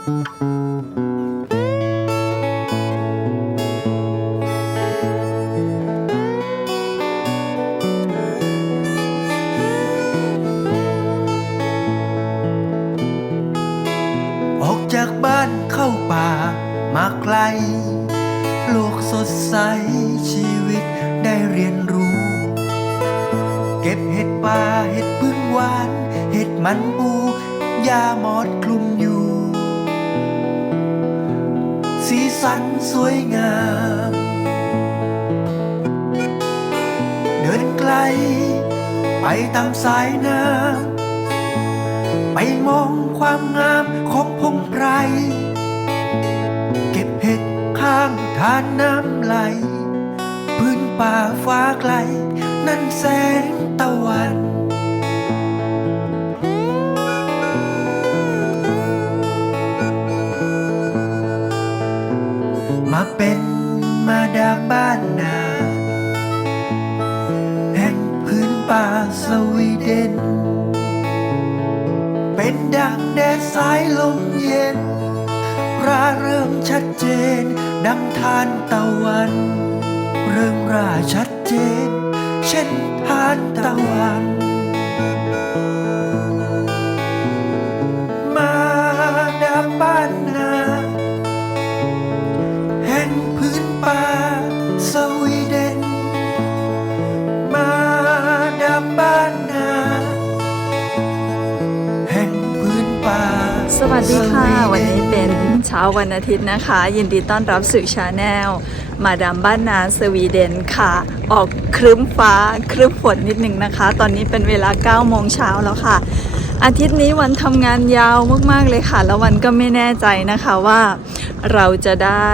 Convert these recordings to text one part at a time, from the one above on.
ออกจากบ้านเข้าป่ามาไกล โลกสดใสชีวิตได้เรียนรู้ เก็บเห็ดป่าเห็ดพึ่งหวาน เห็ดมันปูยาหมอด สวยงาม เดินไกล ไปตามสายน้ำไปมองความงามของพงไพรเก็บเห็ดข้างทานน้ำไหล พื้นป่าฟ้าไกล นั่นแสงตะวัน สวีเดน เป็นดังแดดสายลมเย็นราเริ่มชัดเจน ดังทานตะวัน เริ่มราชัดเจน เช่นทานตะวัน วันอาทิตย์นะคะ ยินดีต้อนรับสู่ชาแนลมาดามบ้านนาสวีเดนค่ะ ออกครึ้มฟ้าครึ้มฝนนิดหนึ่งนะคะ ตอนนี้เป็นเวลา9โมงเช้าแล้วค่ะ อาทิตย์นี้วันทำงานยาวมากๆเลยค่ะ แล้ววันก็ไม่แน่ใจนะคะว่าเราจะได้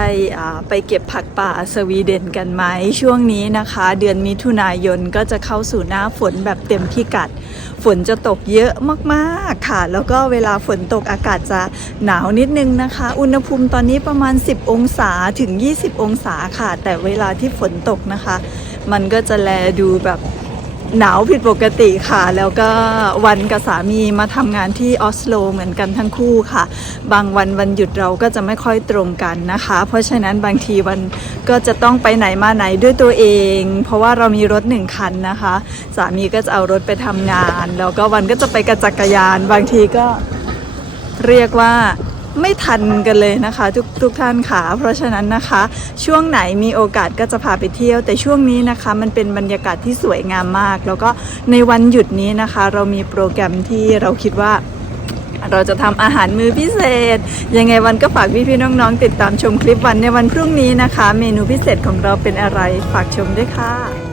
ไปเก็บผักป่าสวีเดนกันไหมช่วงนี้นะคะ เดือนมิถุนายนก็จะเข้าสู่หน้าฝนแบบเต็มพิกัด ฝนจะตกเยอะมากๆค่ะ แล้วก็เวลาฝนตกอากาศจะหนาวนิดนึงนะคะ อุณหภูมิตอนนี้ประมาณ 10 องศาถึง 20 องศาค่ะ แต่เวลาที่ฝนตกนะคะ มันก็จะแลดูแบบ หนาวผิดปกติค่ะ แล้วก็วันกับสามีมาทำงานที่ออสโลเหมือนกันทั้งคู่ค่ะ บางวันวันหยุดเราก็จะไม่ค่อยตรงกันนะคะ เพราะฉะนั้นบางทีวันก็จะต้องไปไหนมาไหนด้วยตัวเอง เพราะว่าเรามีรถหนึ่งคันนะคะ สามีก็จะเอารถไปทำงาน แล้วก็วันก็จะไปกับจักรยาน บางทีก็เรียกว่า ไม่ทันกันเลยนะคะ ทุกทุกท่านค่ะ เพราะฉะนั้นนะคะ ช่วงไหนมีโอกาสก็จะพาไปเที่ยว แต่ช่วงนี้นะคะ มันเป็นบรรยากาศที่สวยงามมาก แล้วก็ในวันหยุดนี้นะคะ เรามีโปรแกรมที่เราคิดว่าเราจะทำอาหารมื้อพิเศษ ยังไงวันก็ฝากพี่ๆน้องๆ ติดตามชมคลิปวันในวันพรุ่งนี้นะคะ เมนูพิเศษของเราเป็นอะไรฝากชมด้วยค่ะ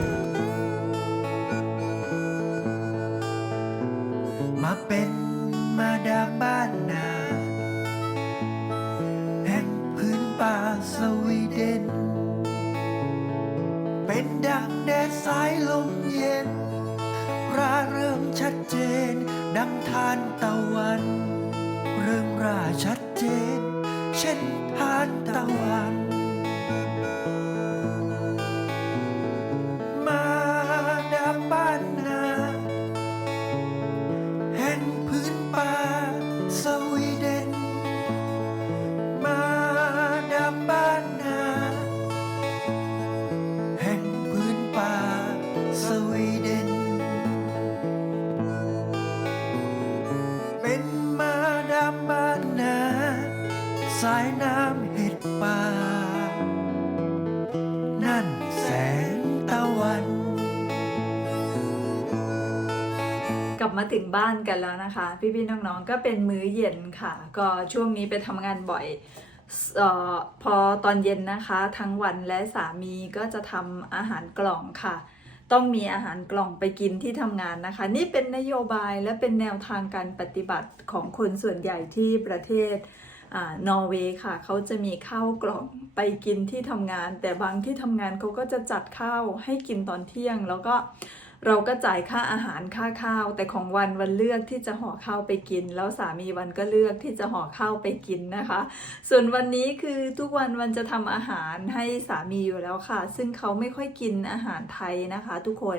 ถึงบ้านกันแล้วนะคะ พี่ๆน้องๆก็เป็นมื้อเย็นค่ะ ก็ช่วงนี้ไปทำงานบ่อยออพอตอนเย็นนะคะ ทั้งวันและสามีก็จะทำอาหารกล่องค่ะ ต้องมีอาหารกล่องไปกินที่ทำงานนะคะ นี่เป็นนโยบายและเป็นแนวทางการปฏิบัติของคนส่วนใหญ่ที่ประเทศอนอร์เวย์ค่ะเขาจะมีข้าวกล่องไปกินที่ทำงาน แต่บางที่ทำงานเขาก็จะจัดข้าวให้กินตอนเที่ยงแล้วก็ เราก็จ่ายค่าอาหารค่าข้าว แต่ของวันวันเลือกที่จะห่อข้าวไปกิน แล้วสามีวันก็เลือกที่จะห่อข้าวไปกินนะคะ ส่วนวันนี้คือทุกวันวันจะทำอาหารให้สามีอยู่แล้วค่ะ ซึ่งเขาไม่ค่อยกินอาหารไทยนะคะ ทุกคน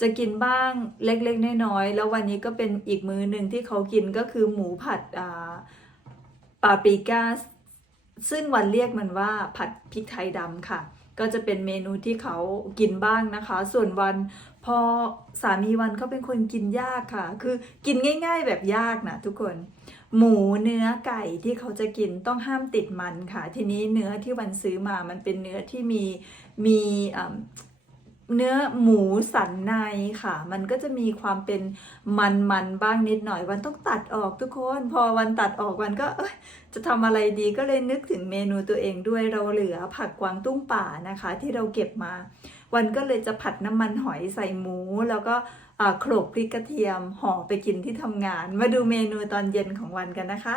จะกินบ้างเล็กๆน้อยๆแล้ววันนี้ก็เป็นอีกมื้อหนึ่งที่เขากินก็คือหมูผัดอ่าปาปริก้าซึ่งวันเรียกมันว่าผัดพริกไทยดำค่ะ ก็จะเป็นเมนูที่เขากินบ้างนะคะ ส่วนวันพอสามีวันเขาเป็นคนกินยากค่ะ คือกินง่าย ๆ แบบยากนะทุกคน หมูเนื้อไก่ที่เขาจะกินต้องห้ามติดมันค่ะ ทีนี้เนื้อที่วันซื้อมามันเป็นเนื้อที่มีมีอ่ เนื้อหมูสันในค่ะ มันก็จะมีความเป็นมันมันๆบ้างนิดหน่อย วันต้องตัดออกทุกคน พอวันตัดออกวันก็จะทำอะไรดีก็เลยนึกถึงเมนูตัวเองด้วยเราเหลือผักกวางตุ้งป่านะคะ ที่เราเก็บมา วันก็เลยจะผัดน้ำมันหอยใส่หมู แล้วก็โขลกพริกกระเทียมห่อไปกินที่ทำงาน มาดูเมนูตอนเย็นของวันกันนะคะ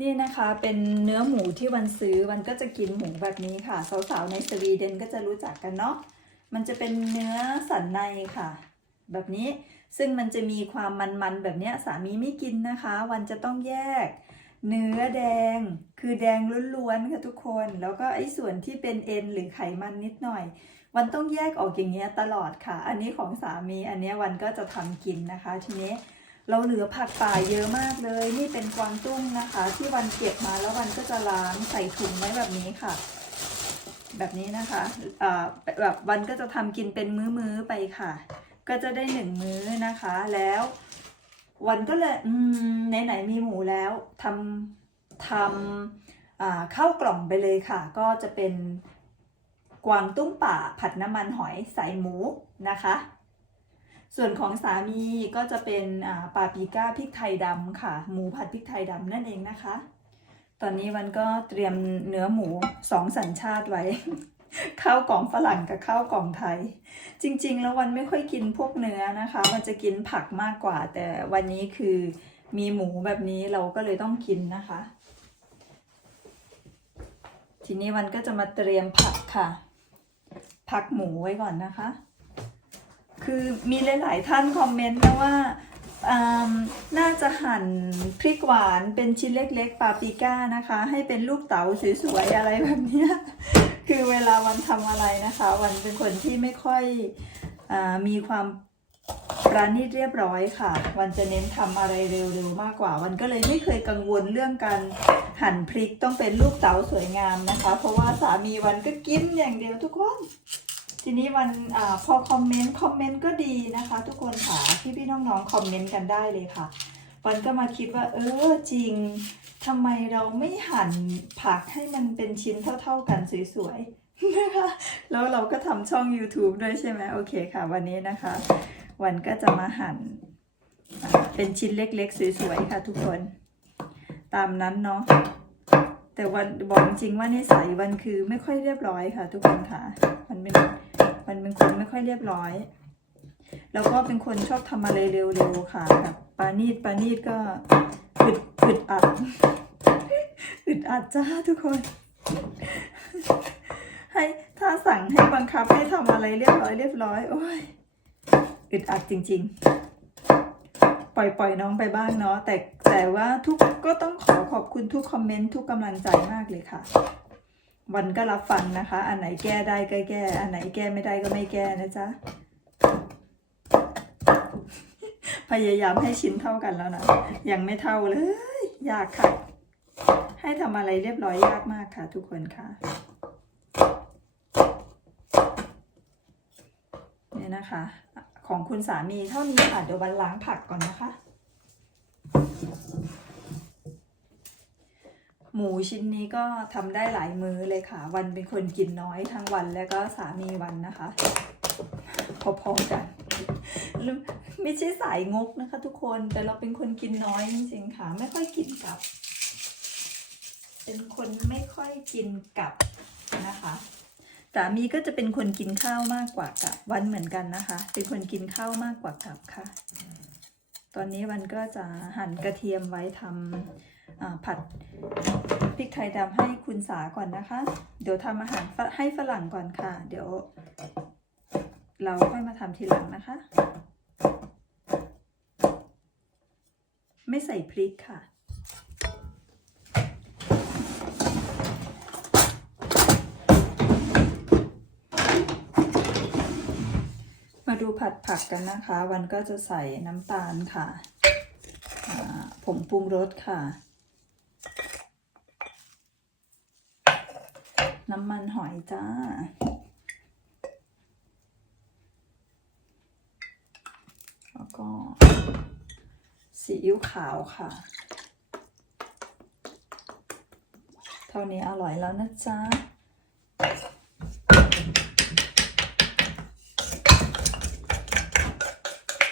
นี่นะคะเป็นเนื้อหมูที่วันซื้อวันก็จะกินหมูแบบนี้ค่ะ สาวๆในสวีเดนก็จะรู้จักกันเนาะ มันจะเป็นเนื้อสันในค่ะ แบบนี้ซึ่งมันจะมีความมันๆแบบนี้สามีไม่กินนะคะ วันจะต้องแยก เนื้อแดง คือแดงล้วนๆค่ะทุกคน แล้วก็ไอ้ส่วนที่เป็นเอ็นหรือไขมันนิดหน่อย วันต้องแยกออกอย่างเงี้ยตลอดค่ะ อันนี้ของสามีอันนี้วันก็จะทำกินนะคะทีนี้เราเหลือผักป่าเยอะมากเลย นี่เป็นกวางตุ้งนะคะ ที่วันเก็บมาแล้ววันก็จะล้างใส่ถุงไว้แบบนี้ค่ะ แบบนี้นะคะแบบวันก็จะทำกินเป็นมื้อๆไปค่ะ ก็จะได้หนึ่งมื้อนะคะ แล้ววันก็เลยอืมไหนๆมีหมูแล้วทำทำข้าวกล่องไปเลยค่ะ ก็จะเป็นกวางตุ้งป่าผัดน้ำมันหอยใส่หมูนะคะ ส่วนของสามีก็จะเป็นอ่าปาปิก้าพริกไทยดำค่ะ หมูผัดพริกไทยดำนั่นเองนะคะ ตอนนี้วันก็เตรียมเนื้อหมูสองสัญชาติไว้ ข้าวกล่องฝรั่งกับข้าวกล่องไทย จริง ๆ แล้ววันไม่ค่อยกินพวกเนื้อนะคะมันจะกินผักมากกว่า แต่วันนี้คือมีหมูแบบนี้เราก็เลยต้องกินนะคะ ทีนี้วันก็จะมาเตรียมผักค่ะ ผักหมูไว้ก่อนนะคะ คือมีหลาย ๆ ท่านคอมเมนต์นะว่า น่าจะหั่นพริกหวานเป็นชิ้นเล็กๆ ปาปริก้านะคะ ให้เป็นลูกเต๋าสวยๆ อะไรแบบนี้ คือเวลาวันทำอะไรนะคะ วันเป็นคนที่ไม่ค่อยอมีความปราณีตเรียบร้อยค่ะ วันจะเน้นทำอะไรเร็วๆ มากกว่า วันก็เลยไม่เคยกังวลเรื่องการหั่นพริกต้องเป็นลูกเต๋าสวยงามนะคะ เพราะว่าสามีวันก็กินอย่างเดียวทุกคน ทีนี้วันอพอคอมเมนต์คอมเมนต์ก็ดีนะคะ ทุกคนค่ะพี่พี่น้องๆคอมเมนต์กันได้เลยค่ะ วันก็มาคิดว่า เออจริงทำไมเราไม่หั่นผักให้มันเป็นชิ้นเท่า ๆกันสวยๆนะคะแล้วเราก็ทำช่อง YouTube ด้วยใช่ไหมโอเคค่ะ วันนี้นะคะ วันก็จะมาหั่นอ่าเป็นชิ้นเล็กๆ สวยๆค่ะ ทุกคน ตามนั้นเนาะแต่วันบอกจริงว่านิสัยวันคือไม่ค่อยเรียบร้อยค่ะ ทุกคนค่ะ มันเป็น มันเป็นคนไม่ค่อยเรียบร้อย แล้วก็เป็นคนชอบทำอะไรเร็วๆค่ะแบบปานีดปานีดก็อึดอึดอัดอึดอัดจ้าทุกคน ให้ถ้าสั่งให้บังคับให้ทำอะไรเรียบร้อยเรียบร้อยโอ้ยอึดอัดจริง ๆ ปล่อยปล่อยน้องไปบ้างเนาะแต่แต่ว่าทุกก็ต้องขอขอบคุณทุกคอมเมนต์ทุกกำลังใจมากเลยค่ะ วันก็รับฟังนะคะ อันไหนแก้ได้ก็แก้ อันไหนแก้ไม่ได้ก็ไม่แก้นะจ๊ะ พยายามให้ชิ้นเท่ากันแล้วนะ ยังไม่เท่าเลย ยากค่ะ ให้ทำอะไรเรียบร้อยยากมากค่ะ ทุกคนค่ะ เนี่ยนะคะ ของคุณสามีเท่านี้ค่ะ เดี๋ยววันล้างผักก่อนนะคะ หมูชิ้นนี้ก็ทำได้หลายมื้อเลยค่ะ วันเป็นคนกินน้อยทั้งวันแล้วก็สามีวันนะคะ พอๆกันไม่ใช่สายงกนะคะ ทุกคนแต่เราเป็นคนกินน้อยจริงๆค่ะ ไม่ค่อยกินกับ เป็นคนไม่ค่อยกินกับนะคะสามีก็จะเป็นคนกินข้าวมากกว่ากับวันเหมือนกันนะคะ เป็นคนกินข้าวมากกว่ากับค่ะ ตอนนี้วันก็จะหั่นกระเทียมไว้ทำอ่า ผัดพริกไทยดำให้คุณสาก่อนนะคะ เดี๋ยวทำอาหารให้ฝรั่งก่อนค่ะ เดี๋ยว เราค่อยมาทำทีหลังนะคะ ไม่ใส่พริกค่ะ มาดูผัดผักกันนะคะ วันก็จะใส่น้ำตาลค่ะ ผงปรุงรสค่ะ น้ำมันหอยจ้า แล้วก็ซีอิ๊วขาวค่ะ เท่านี้อร่อยแล้วนะจ๊ะ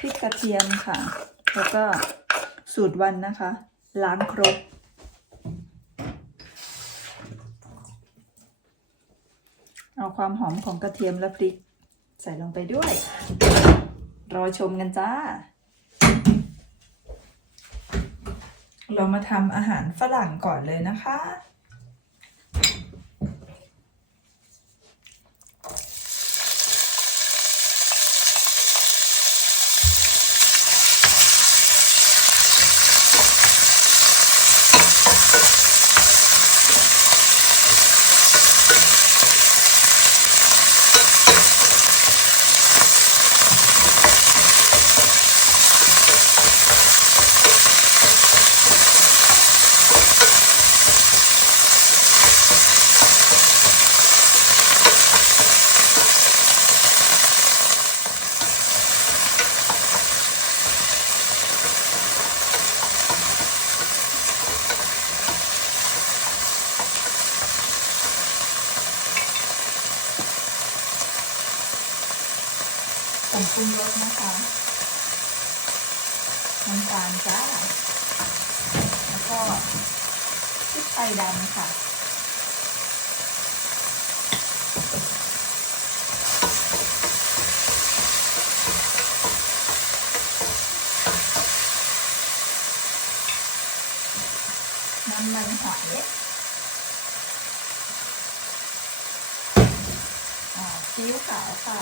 พริกกระเทียมค่ะ แล้วก็สูตรวันนะคะ ล้างครบ เอา ความหอมของกระเทียมและพริก ใส่ลงไปด้วย รอชมกันจ้า เรามาทำอาหารฝรั่งก่อนเลยนะคะ จ้า แล้วก็พริกไทยดำค่ะ น้ำมันหอยอ่าซีอิ๊วขาวค่ะ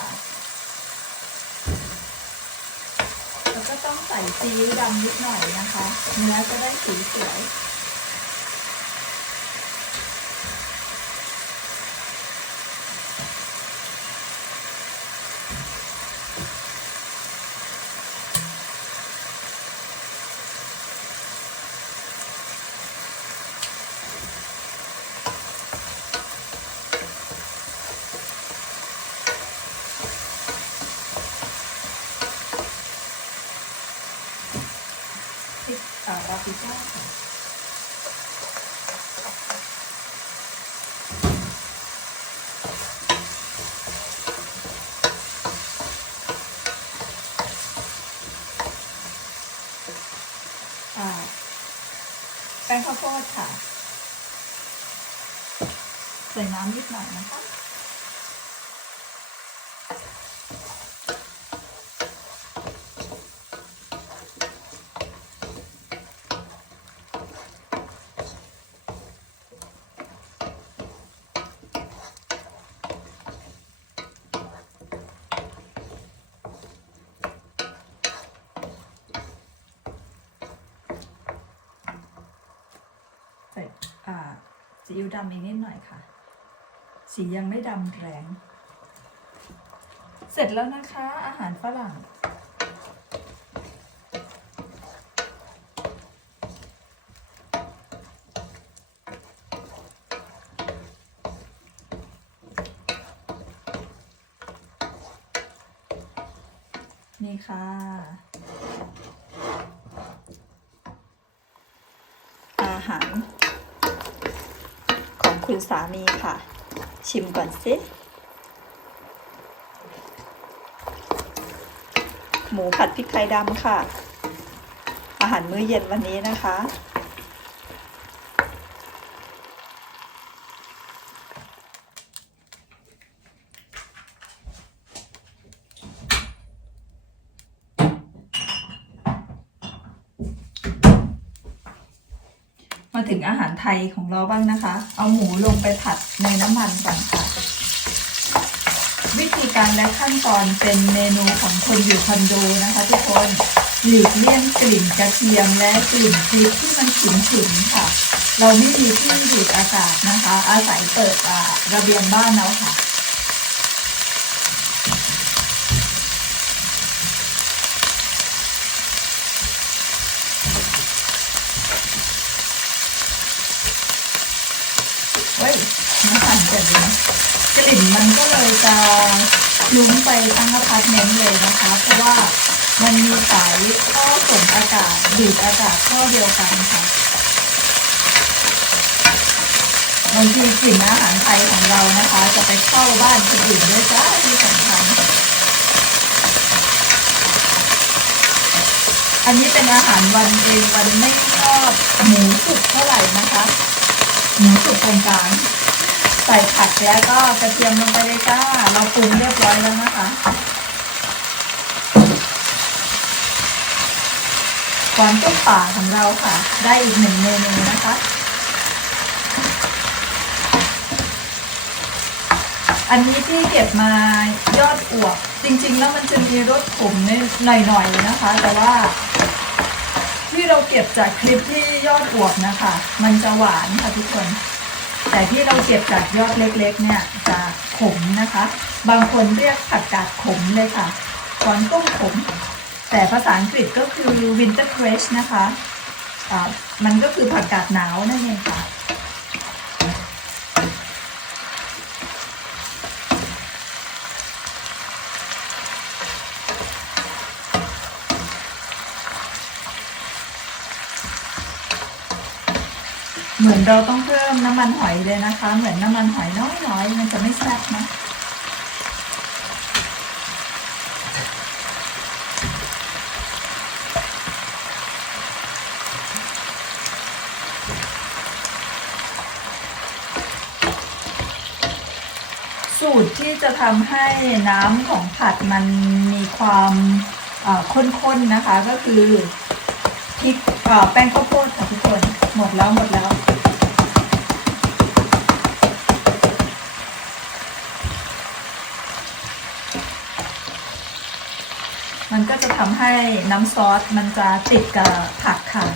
แล้วก็ ต้องใส่ซีอิ๊วดำนิดหน่อยนะคะ เนื้อจะได้สีสวย พริกอ่าปาปริก้าค่ะอ่า แป้งข้าวโพดค่ะ ใส่น้ำนิดหน่อยนะคะ ใส่อ่าซีอิ๊วดำอีกนิดหน่อยค่ะ สียังไม่ดำแรงเสร็จแล้วนะคะ อาหารฝรั่ง นี่ค่ะ อาหารของคุณสามีค่ะ ชิมก่อนสิ หมูผัดพริกไทยดำค่ะ อาหารมื้อเย็นวันนี้นะคะ ถึงอาหารไทยของเราบ้างนะคะ เอาหมูลงไปผัดในน้ำมันก่อนค่ะ วิธีการและขั้นตอนเป็นเมนูของคนอยู่คอนโดนะคะทุกคนหลีกเลี่ยงกลิ่นกระเทียมและกลิ่นพริกที่มันฉุนๆค่ะ เราไม่มีที่ดูดอากาศนะคะ อาศัยเปิดระเบียงบ้านเราค่ะ เฮ้ยน้ำมันเกิดเลย ลิ่นมันก็เลยจะค ลุ้งไปทั้งอพาร์ตเมนต์เลยนะคะ เพราะว่ามันมีสายท่อส่งอากาศดูดอากาศท่อเดียวกันค่ะบางทีกลิ่นอาหารไทยของเรานะคะ จะไปเข้าบ้านคนอื่นด้วยจ้าที่สำคัญอันนี้เป็นอาหารวันเองวันไม่ชอบหมูสุกเท่าไหร่นะคะหมูสุกตรงกลาง ใส่ผักแล้วก็กระเทียมลงไปเลยจ้า เราปรุงเรียบร้อยแล้วนะคะกวางต้มป่าของเราค่ะ ได้อีกหนึ่งเมนูนะคะ อันนี้ที่เก็บมายอดอวบจริงๆ แล้วมันจะมีรสขมนิดหน่อยๆนะคะ แต่ว่าที่เราเก็บจากคลิปที่ยอดอวบนะคะ มันจะหวานค่ะทุกคน แต่ที่เราเก็บจากยอดเล็กๆ เนี่ยจะขมนะคะ บางคนเรียกผักกาดขมเลยค่ะกวางต้มขม แต่ภาษาอังกฤษก็คือ winter crash นะคะอ่ามันก็คือผักกาดหนาวนั่นเองค่ะเหมือนเราต้องเพิ่ม น้ำมันหอยเลยนะคะ เหมือนน้ำมันหอยน้อยๆ มันจะไม่แซ่บนะสูตรที่จะทำให้น้ำของผัดมันมีความข้นๆนะคะ ก็คือพริกแป้งข้าวโพดค่ะทุกคน หมดแล้วหมดแล้ว ก็จะทำให้น้ำซอสมันจะติดกับผักค่ะ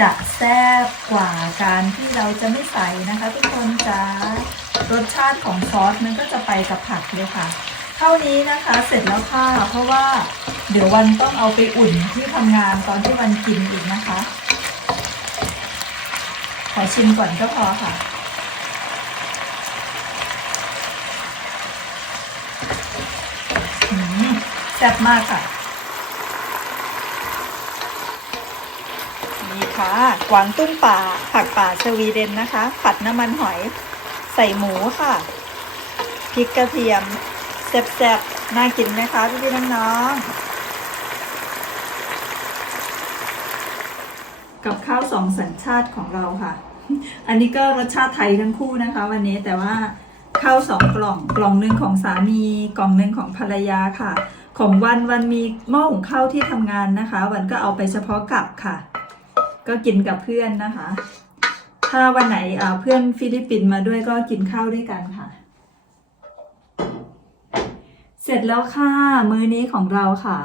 จะแซ่บกว่าการที่เราจะไม่ใส่นะคะ ทุกคนจะรสชาติของซอสมันก็จะไปกับผักเลยค่ะ เท่านี้นะคะเสร็จแล้วค่ะ เพราะว่าเดี๋ยววันต้องเอาไปอุ่นที่ทำงานตอนที่วันกินอีกนะคะ ขอชิมก่อนก็พอค่ะแซ่บมากค่ะ นี่ ค่ะ กวางตุ้งป่า ผักป่าสวีเดนนะคะ ผัดน้ำมันหอย ใส่หมูค่ะ พริกกระเทียมแซ่บๆ น่ากินไหมคะพี่พี่ๆน้องๆ กับข้าวสองสัญชาติของเราค่ะ อันนี้ก็รสชาติไทยทั้งคู่นะคะ วันนี้แต่ว่าข้าวสองกล่อง กล่องหนึ่งของสามี กล่องหนึ่งของภรรยาค่ะของวันวันมีหม้อหุงข้าวที่ทำงานนะคะ วันก็เอาไปเฉพาะกับค่ะ ก็กินกับเพื่อนนะคะ ถ้าวันไหนอ่าเพื่อนฟิลิปปินส์มาด้วยก็กินข้าวด้วยกันค่ะ เสร็จแล้วค่ะ มื้อนี้ของเราค่ะ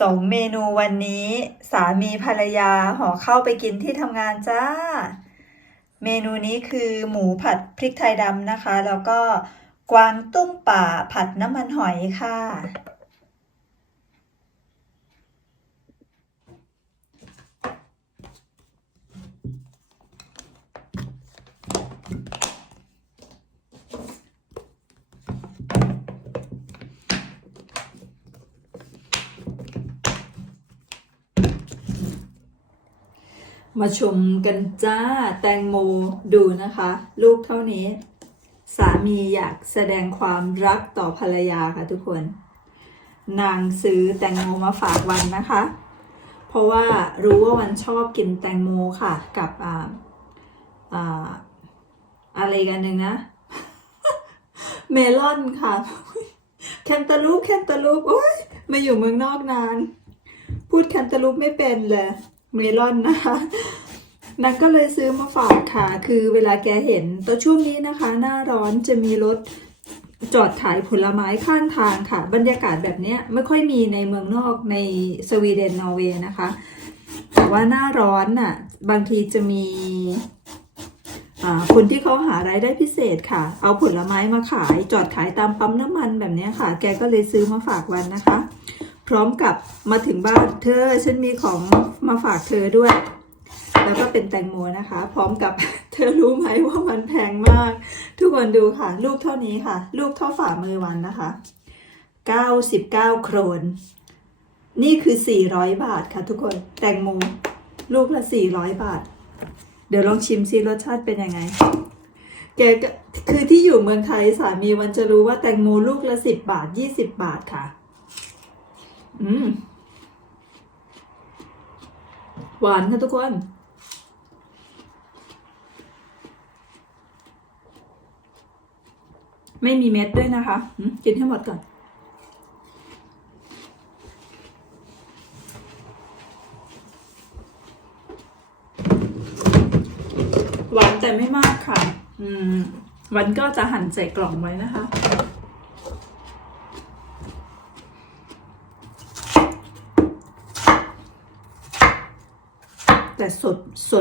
สองเมนูวันนี้สามีภรรยาห่อเข้าวไปกินที่ทำงานจ้า เมนูนี้คือหมูผัดพริกไทยดำนะคะ แล้วก็กวางตุ้งป่าผัดน้ำมันหอยค่ะ มาชมกันจ้าแตงโมดูนะคะ ลูกเท่านี้ สามีอยากแสดงความรักต่อภรรยาค่ะทุกคน นางซื้อแตงโมมาฝากวันนะคะ เพราะว่ารู้ว่าวันชอบกินแตงโมค่ะ กับอ่าอ่าอะไรกันหนึ่งนะ เมลอนค่ะแคนตาลูปแคนตาลูปโอ้ยมาอยู่เมืองนอกนาน พูดแคนตาลูปไม่เป็นเลย เมลอนนะคะนางก็เลยซื้อมาฝากค่ะ คือเวลาแกเห็นตัวช่วงนี้นะคะ หน้าร้อนจะมีรถจอดขายผลไม้ข้างทางค่ะ บรรยากาศแบบเนี้ยไม่ค่อยมีในเมืองนอกในสวีเดนนอร์เวย์นะคะ แต่ว่าหน้าร้อนน่ะ บางทีจะมีคนที่เขาหารายได้พิเศษค่ะ เอาผลไม้มาขาย จอดขายตามปั๊มน้ำมันแบบเนี้ยค่ะ แกก็เลยซื้อมาฝากวันนะคะ พร้อมกับมาถึงบ้านเธอฉันมีของมาฝากเธอด้วย แล้วก็เป็นแตงโมนะคะ พร้อมกับเธอรู้ไหมว่ามันแพงมาก ทุกคนดูค่ะ ลูกเท่านี้ค่ะ ลูกเท่าฝ่ามือวันนะคะ 99 โครน นี่คือ 400 บาทค่ะทุกคนแตงโมลูกละ 400 บาท เดี๋ยวลองชิมซิรสชาติเป็นยังไงแกก็คือที่อยู่เมืองไทยสามีมันจะรู้ว่าแตงโมลูกละ 10 บาท 20 บาทค่ะ อืม หวานค่ะทุกคน ไม่มีเม็ดด้วยนะคะกินให้หมดก่อนหวานแต่ไม่มากค่ะ อืมวันก็จะหั่นใส่กล่องไว้นะคะ แต่ส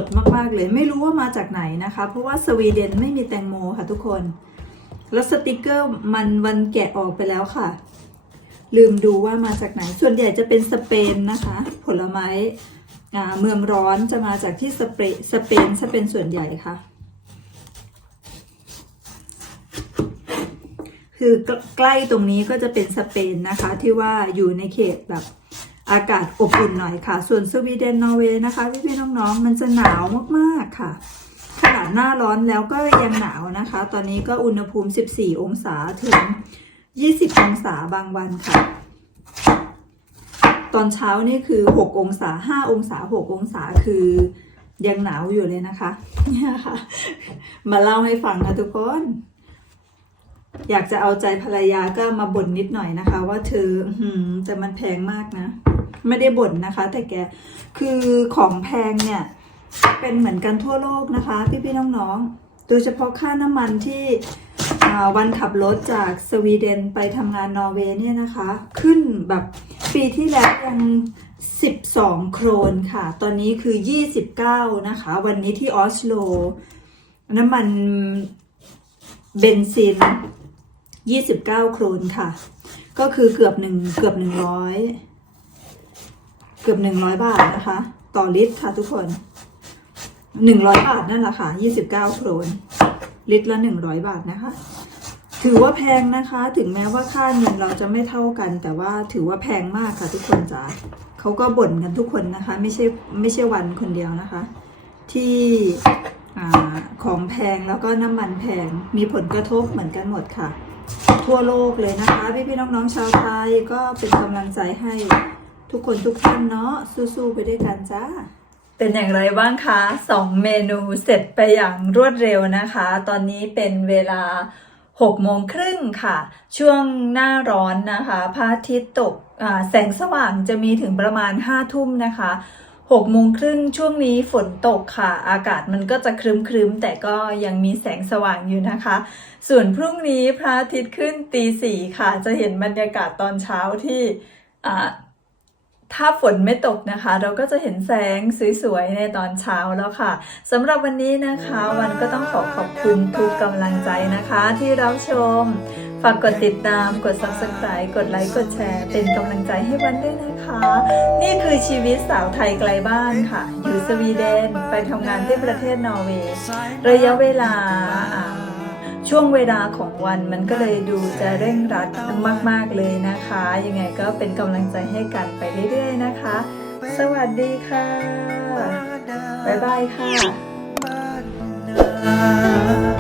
ดสดมากๆเลยไม่รู้ว่ามาจากไหนนะคะ เพราะว่าสวีเดนไม่มีแตงโมค่ะทุกคน แล้วสติกเกอร์มันวันแกะออกไปแล้วค่ะ ลืมดูว่ามาจากไหน ส่วนใหญ่จะเป็นสเปนนะคะ ผลไม้เมืองร้อนจะมาจากที่สเปนสเปนจะเป็นส่วนใหญ่ค่ะ คือใกล้ตรงนี้ก็จะเป็นสเปนนะคะที่ว่าอยู่ในเขตแบบ อากาศอบอุ่นหน่อยค่ะ ส่วนสวีเดนนอร์เวย์นะคะพี่ๆน้องๆ มันจะหนาวมากๆค่ะ ขนาดหน้าร้อนแล้วก็ยังหนาวนะคะ ตอนนี้ก็อุณหภูมิ 14 องศาถึง 20 องศาบางวันค่ะ ตอนเช้านี่คือ 6 องศา 5 องศา 6 องศาคือยังหนาวอยู่เลยนะคะเนี่ยค่ะ มาเล่าให้ฟังนะทุกคน อยากจะเอาใจภรรยาก็มาบ่นนิดหน่อยนะคะ ว่าเธออื้อหือแต่มันแพงมากนะ ไม่ได้บ่นนะคะ แต่แกคือของแพงเนี่ย เป็นเหมือนกันทั่วโลกนะคะ พี่ๆน้องๆ โดยเฉพาะค่าน้ำมันที่วันขับรถจากสวีเดนไปทำงานนอร์เวย์เนี่ยนะคะ ขึ้นแบบปีที่แล้วยัง 12 โครนค่ะ ตอนนี้คือ 29 นะคะ วันนี้ที่ออสโล น้ำมันเบนซิน 29 โครนค่ะ ก็คือเกือบหนึ่งเกือบหนึ่งร้อย เกือบหนึ่งร้อยบาทนะคะ ต่อลิตรค่ะทุกคนหนึ่งร้อยบาทนั่นแหละค่ะยี่สิบเก้าโครนลิตรละหนึ่งร้อยบาทนะคะ ถือว่าแพงนะคะ ถึงแม้ว่าค่าเงินเราจะไม่เท่ากัน แต่ว่าถือว่าแพงมากค่ะทุกคนจ๋าเขาก็บ่นกันทุกคนนะคะ ไม่ใช่ไม่ใช่วันคนเดียวนะคะ ที่อาของแพงแล้วก็น้ำมันแพงมีผลกระทบเหมือนกันหมดค่ะ ทั่วโลกเลยนะคะ พี่พี่น้องๆชาวไทยก็เป็นกำลังใจให้ ทุกคนทุกท่านเนาะสู้ๆไปด้วยกันจ้าเป็นอย่างไรบ้างคะสองเมนูเสร็จไปอย่างรวดเร็วนะคะ ตอนนี้เป็นเวลา6โมงครึ่งค่ะ ช่วงหน้าร้อนนะคะพระอาทิตย์ตกแสงสว่างจะมีถึงประมาณ5ทุ่มนะคะ6โมงครึ่งช่วงนี้ฝนตกค่ะ อากาศมันก็จะครึ้มแต่ก็ยังมีแสงสว่างอยู่นะคะ ส่วนพรุ่งนี้พระอาทิตย์ขึ้นตีสี่ค่ะ จะเห็นบรรยากาศตอนเช้าที่ ถ้าฝนไม่ตกนะคะ เราก็จะเห็นแสงสวยๆในตอนเช้าแล้วค่ะสำหรับวันนี้นะคะวันก็ต้องขอขอบคุณทุกกำลังใจนะคะ ที่รับชม ฝากกดติดตามกด subscribe กดไลค์กดแชร์ เป็นกำลังใจให้วันด้วยนะคะ นี่คือชีวิตสาวไทยไกลบ้านค่ะ อยู่สวีเดนไปทำงานที่ประเทศนอร์เวย์ระยะเวลาอ่า ช่วงเวลาของวันมันก็เลยดูจะเร่งรัดมาก ๆ เลยนะคะ ยังไงก็เป็นกำลังใจให้กันไปเรื่อย ๆ นะคะ สวัสดีค่ะ บ๊ายบายค่ะ